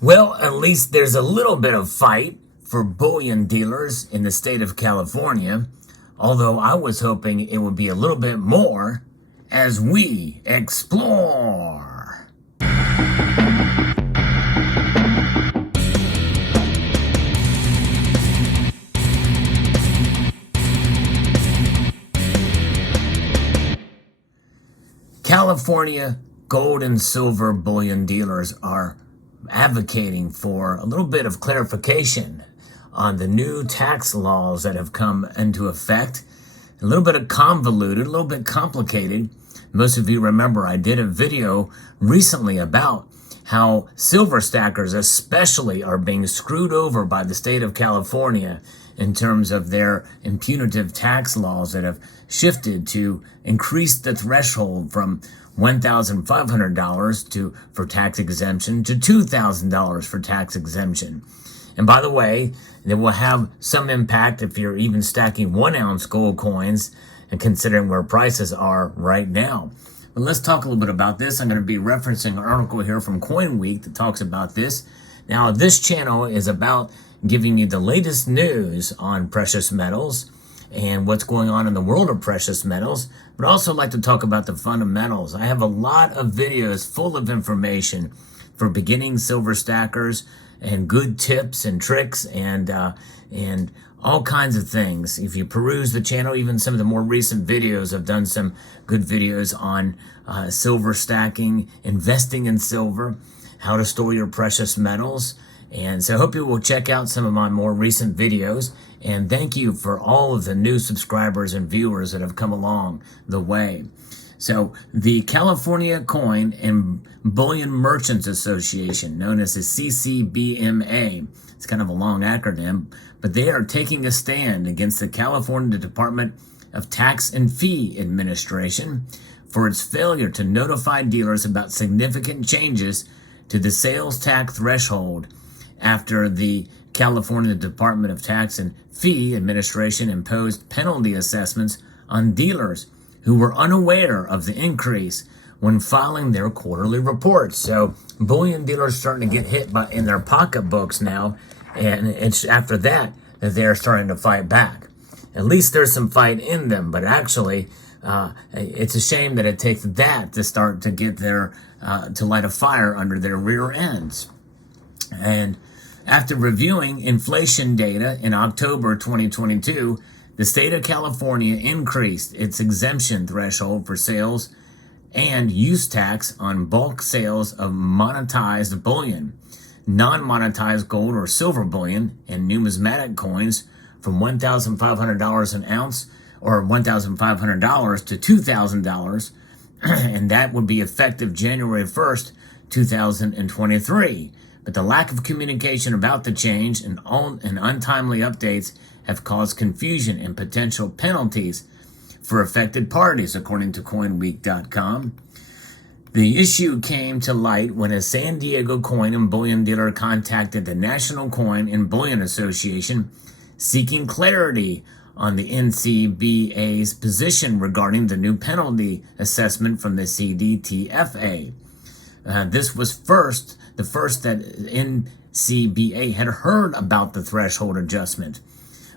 Well, at least there's a little bit of fight for bullion dealers in the state of California, although I was hoping it would be a little bit more as we explore. California gold and silver bullion dealers are advocating for a little bit of clarification on the new tax laws that have come into effect. A little bit of convoluted, a little bit complicated. Most of you remember I did a video recently about how silver stackers especially are being screwed over by the state of California in terms of their impunitive tax laws that have shifted to increase the threshold from $1,500 for tax exemption to $2,000 for tax exemption. And by the way, it will have some impact if you're even stacking 1 ounce gold coins and considering where prices are right now. But let's talk a little bit about this. I'm going to be referencing an article here from Coin Week that talks about this. Now, this channel is about giving you the latest news on precious metals and what's going on in the world of precious metals, but also like to talk about the fundamentals. I have a lot of videos full of information for beginning silver stackers and good tips and tricks and all kinds of things. If you peruse the channel, even some of the more recent videos, I've done some good videos on silver stacking, investing in silver, how to store your precious metals. And so I hope you will check out some of my more recent videos. And thank you for all of the new subscribers and viewers that have come along the way. So the California Coin and Bullion Merchants Association, known as the CCBMA, it's kind of a long acronym, but they are taking a stand against the California Department of Tax and Fee Administration for its failure to notify dealers about significant changes to the sales tax threshold after the California Department of Tax and Fee Administration imposed penalty assessments on dealers who were unaware of the increase when filing their quarterly reports. So bullion dealers starting to get hit in their pocketbooks now, and it's after that they're starting to fight back. At least there's some fight in them, but actually it's a shame that it takes that to start to get to light a fire under their rear ends. And after reviewing inflation data in October 2022, the state of California increased its exemption threshold for sales and use tax on bulk sales of monetized bullion, non-monetized gold or silver bullion, and numismatic coins from $1,500 an ounce or $1,500 to $2,000, and that would be effective January 1st, 2023. But the lack of communication about the change and untimely updates have caused confusion and potential penalties for affected parties, according to CoinWeek.com. The issue came to light when a San Diego coin and bullion dealer contacted the National Coin and Bullion Association seeking clarity on the NCBA's position regarding the new penalty assessment from the CDTFA. This was the first that NCBA had heard about the threshold adjustment,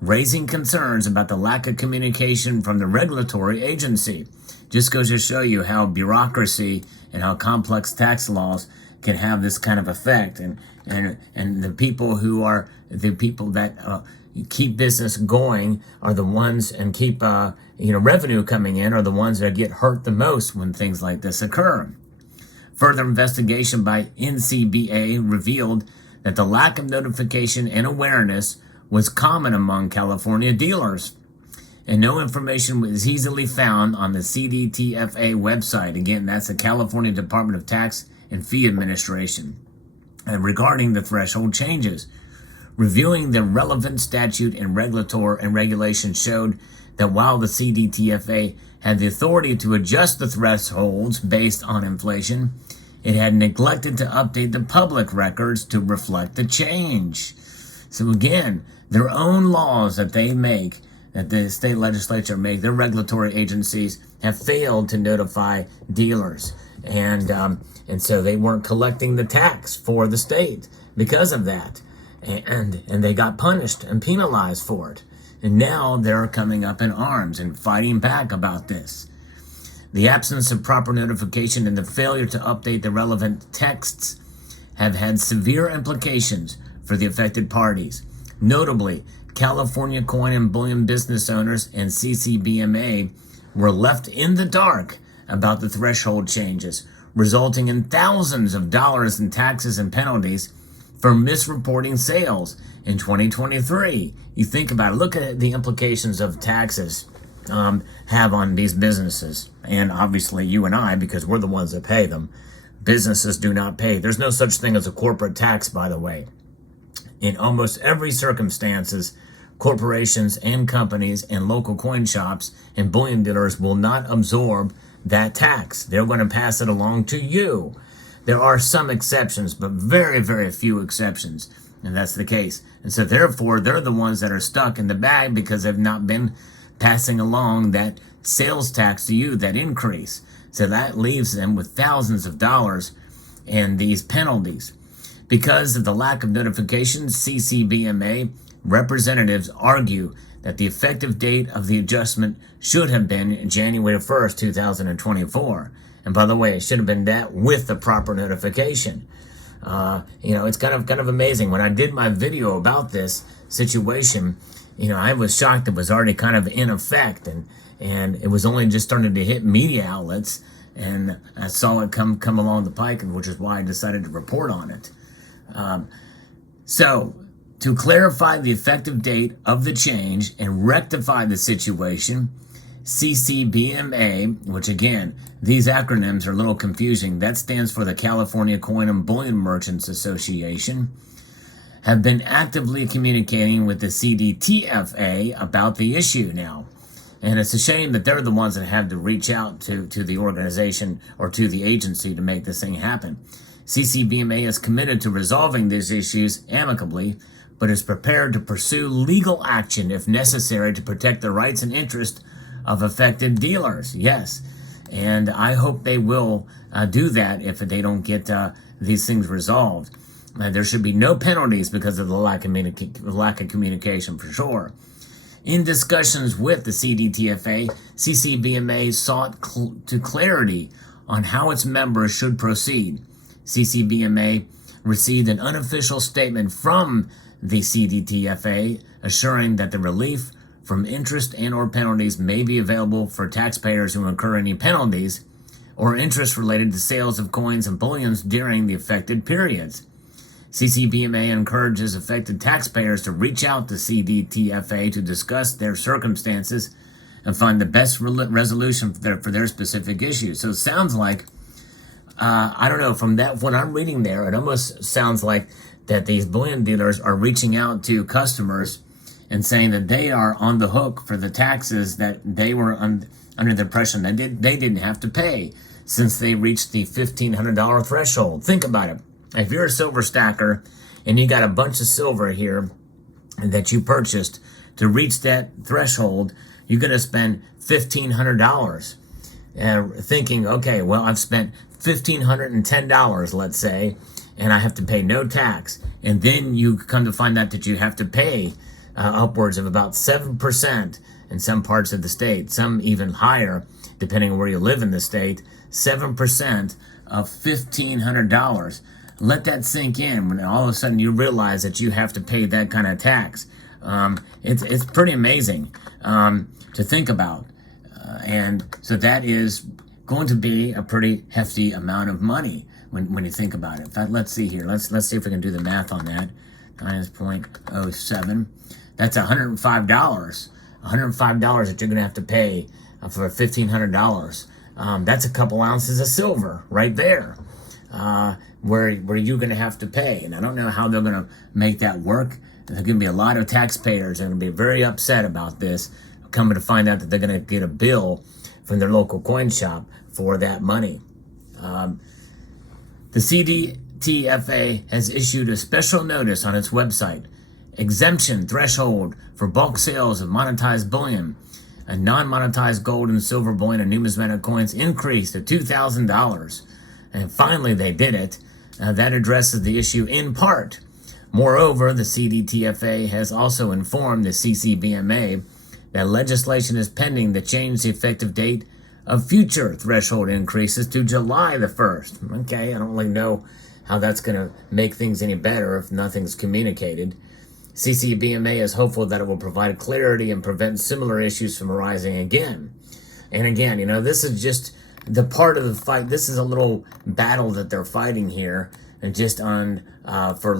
raising concerns about the lack of communication from the regulatory agency. Just goes to show you how bureaucracy and how complex tax laws can have this kind of effect. And the people that keep business going are the ones, and keep revenue coming in, are the ones that get hurt the most when things like this occur. Further investigation by NCBA revealed that the lack of notification and awareness was common among California dealers, and no information was easily found on the CDTFA website. Again, that's the California Department of Tax and Fee Administration, regarding the threshold changes. Reviewing the relevant statute and regulation showed that while the CDTFA had the authority to adjust the thresholds based on inflation, it had neglected to update the public records to reflect the change. So again, their own laws that they make, that the state legislature make, their regulatory agencies have failed to notify dealers. and so they weren't collecting the tax for the state because of that, and they got punished and penalized for it. And now they're coming up in arms and fighting back about this. The absence of proper notification and the failure to update the relevant texts have had severe implications for the affected parties. Notably, California coin and bullion business owners and CCBMA were left in the dark about the threshold changes, resulting in thousands of dollars in taxes and penalties for misreporting sales in 2023. You think about it, look at the implications of taxes have on these businesses, and obviously you and I, because we're the ones that pay them. Businesses do not pay. There's no such thing as a corporate tax, by the way. In almost every circumstances, corporations and companies and local coin shops and bullion dealers will not absorb that tax. They're going to pass it along to you. There are some exceptions, but very, very few exceptions, and that's the case. And so therefore, they're the ones that are stuck in the bag because they've not been passing along that sales tax to you, that increase. So that leaves them with thousands of dollars in these penalties. Because of the lack of notification, CCBMA representatives argue that the effective date of the adjustment should have been January 1st, 2024. And by the way, it should have been that with the proper notification. It's kind of amazing. When I did my video about this situation, I was shocked it was already kind of in effect, and it was only just starting to hit media outlets, and I saw it come along the pike, which is why I decided to report on it. So, to clarify the effective date of the change and rectify the situation, CCBMA, which again, these acronyms are a little confusing, that stands for the California Coin and Bullion Merchants Association, have been actively communicating with the CDTFA about the issue now. And it's a shame that they're the ones that have to reach out to the organization or to the agency to make this thing happen. CCBMA is committed to resolving these issues amicably, but is prepared to pursue legal action if necessary to protect the rights and interests of affected dealers. Yes, and I hope they will do that if they don't get these things resolved. There should be no penalties because of the lack of communication, for sure. In discussions with the CDTFA, CCBMA sought clarity on how its members should proceed. CCBMA received an unofficial statement from the CDTFA assuring that the relief from interest and or penalties may be available for taxpayers who incur any penalties or interest related to sales of coins and bullions during the affected periods. CCBMA encourages affected taxpayers to reach out to CDTFA to discuss their circumstances and find the best resolution for their specific issues. So it sounds like, I don't know, from that, what I'm reading there, it almost sounds like that these bullion dealers are reaching out to customers and saying that they are on the hook for the taxes that they were under the impression that they didn't have to pay since they reached the $1,500 threshold. Think about it. If you're a silver stacker and you got a bunch of silver here that you purchased, to reach that threshold, you're going to spend $1,500. Thinking, okay, well, I've spent $1,510, let's say, and I have to pay no tax. And then you come to find out that you have to pay upwards of about 7% in some parts of the state, some even higher, depending on where you live in the state, 7% of $1,500. Let that sink in when all of a sudden you realize that you have to pay that kind of tax. It's pretty amazing to think about. And so that is going to be a pretty hefty amount of money when you think about it. In fact, let's see here. Let's see if we can do the math on that. Minus 0.07. That's $105. $105 that you're going to have to pay for $1,500. That's a couple ounces of silver right there. Where you're going to have to pay. And I don't know how they're going to make that work. There's going to be a lot of taxpayers that are going to be very upset about this, coming to find out that they're going to get a bill from their local coin shop for that money. The CDTFA has issued a special notice on its website. Exemption threshold for bulk sales of monetized bullion and non-monetized gold and silver bullion and numismatic coins increased to $2,000 And finally, they did it. That addresses the issue in part. Moreover, the CDTFA has also informed the CCBMA that legislation is pending to change the effective date of future threshold increases to July the 1st. Okay, I don't really know how that's going to make things any better if nothing's communicated. CCBMA is hopeful that it will provide clarity and prevent similar issues from arising again. And again, this is just the part of the fight. This is a little battle that they're fighting here, and just on for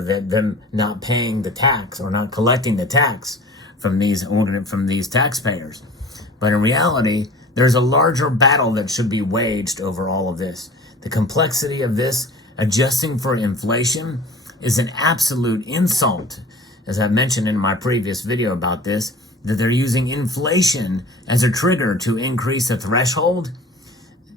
them not paying the tax or not collecting the tax from these taxpayers. But in reality, there's a larger battle that should be waged over all of this. The complexity of this, adjusting for inflation, is an absolute insult. As I mentioned in my previous video about this, that they're using inflation as a trigger to increase the threshold.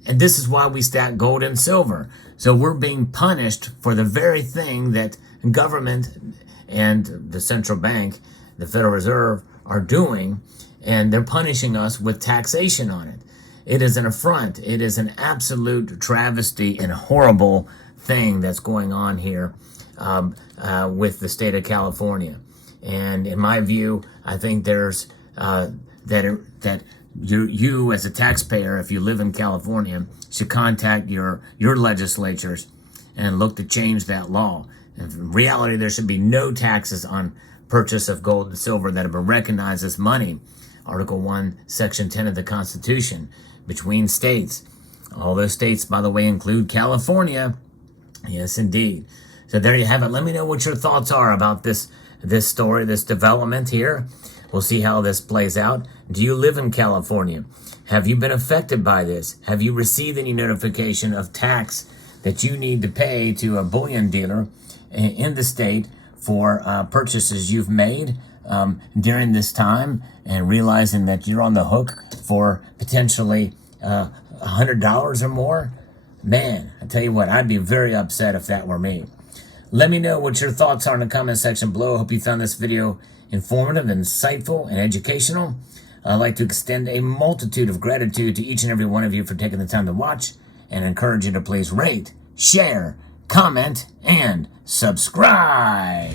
And this is why we stack gold and silver. So we're being punished for the very thing that government and the central bank, the Federal Reserve, are doing, and they're punishing us with taxation on it. It is an affront. It is an absolute travesty and horrible thing that's going on here with the state of California. And in my view, I think there's that you as a taxpayer, if you live in California, should contact your legislatures and look to change that law. In reality, there should be no taxes on purchase of gold and silver that have been recognized as money. Article 1, Section 10 of the Constitution, between states. All those states, by the way, include California. Yes, indeed. So there you have it. Let me know what your thoughts are about this story, this development here. We'll see how this plays out. Do you live in California? Have you been affected by this? Have you received any notification of tax that you need to pay to a bullion dealer in the state for purchases you've made during this time, and realizing that you're on the hook for potentially $100 or more? Man, I tell you what, I'd be very upset if that were me. Let me know what your thoughts are in the comment section below. I hope you found this video informative, insightful, and educational. I'd like to extend a multitude of gratitude to each and every one of you for taking the time to watch, and encourage you to please rate, share, comment, and subscribe.